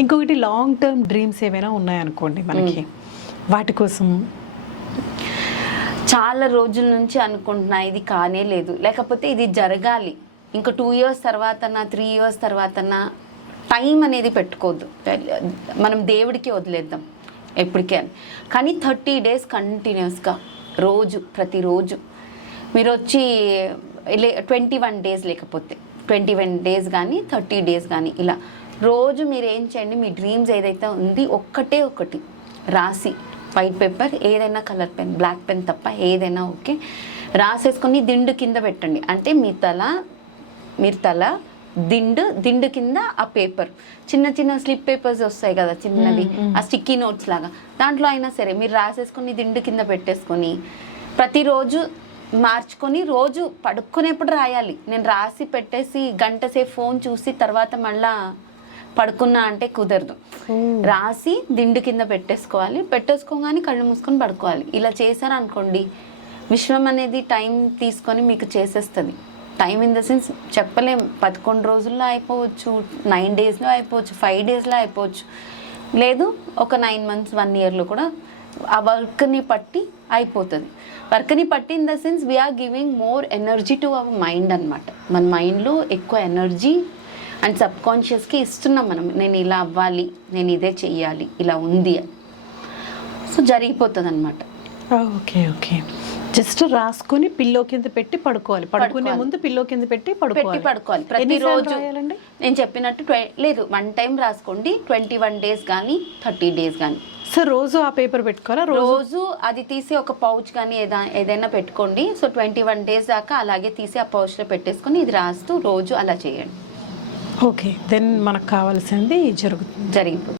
ఇంకొకటి long term dreams ఏమైనా ఉన్నాయనుకోండి మనకి, వాటి కోసం చాలా రోజుల నుంచి అనుకుంటున్నా, ఇది కానే లేదు, లేకపోతే ఇది జరగాలి, ఇంకా 2 years తర్వాతనా 3 years తర్వాతనా, టైం అనేది పెట్టుకోవద్దు, మనం దేవుడికి వదిలేద్దాం ఎప్పటికే అని. కానీ 30 days కంటిన్యూస్గా రోజు ప్రతిరోజు మీరు వచ్చి 21 days లేకపోతే 21 days కానీ 30 days కానీ ఇలా రోజు మీరు ఏం చేయండి, మీ డ్రీమ్స్ ఏదైతే ఉంది ఒకటి రాసి, వైట్ పేపర్, ఏదైనా కలర్ పెన్, బ్లాక్ పెన్ తప్ప ఏదైనా ఓకే, రాసేసుకొని దిండు కింద పెట్టండి. అంటే మీరు తల దిండు కింద ఆ పేపర్, చిన్న స్లిప్ పేపర్స్ వస్తాయి కదా చిన్నవి, ఆ స్టిక్కీ నోట్స్ లాగా, దాంట్లో అయినా సరే మీరు రాసేసుకొని దిండు కింద పెట్టేసుకొని ప్రతిరోజు మార్చుకొని రోజు పడుకునేప్పుడు రాయాలి. నేను రాసి పెట్టేసి గంట సేపు ఫోన్ చూసి తర్వాత మళ్ళా పడుకున్నా అంటే కుదరదు. రాసి దిండు కింద పెట్టేసుకోగానే కళ్ళు మూసుకొని పడుకోవాలి. ఇలా చేశారు అనుకోండి, విశ్వం అనేది టైం తీసుకొని మీకు చేసేస్తుంది. టైం ఇన్ ద సెన్స్ చెప్పలేం, 11 రోజుల్లో అయిపోవచ్చు, 9 daysలో అయిపోవచ్చు, 5 daysలో అయిపోవచ్చు, లేదు ఒక 9 months 1 yearలో కూడా ఆ వర్క్ని పట్టి అయిపోతుంది. వర్క్ని పట్టి in the sense we are giving more energy to our mind అనమాట. మన మైండ్లో ఎక్కువ ఎనర్జీ అండ్ సబ్కాన్షియస్కి ఇస్తున్నాం మనం, నేను ఇలా అవ్వాలి, నేను ఇదే చెయ్యాలి, ఇలా ఉంది అని. సో జరిగిపోతుంది అనమాట. ఓకే, జస్ట్ రాసుకొని పిల్లో కింద పెట్టి పడుకోవాలి. పడుకునే ముందు పిల్లో కింద పెట్టి పడుకోవాలి. ప్రతిరోజు నేను చెప్పినట్టు లేదు, 1 time రాసుకోండి, 21 days కానీ 30 days కానీ. సో రోజు ఆ పేపర్ పెట్టుకోవాలా? రోజు అది తీసి ఒక పౌచ్ కానీ ఏదైనా పెట్టుకోండి. సో 21 days దాకా అలాగే తీసి ఆ పౌచ్లో పెట్టేసుకొని ఇది రాస్తూ రోజు అలా చేయండి. ఓకే, దెన్ మనకు కావాల్సింది జరిగిపోతుంది.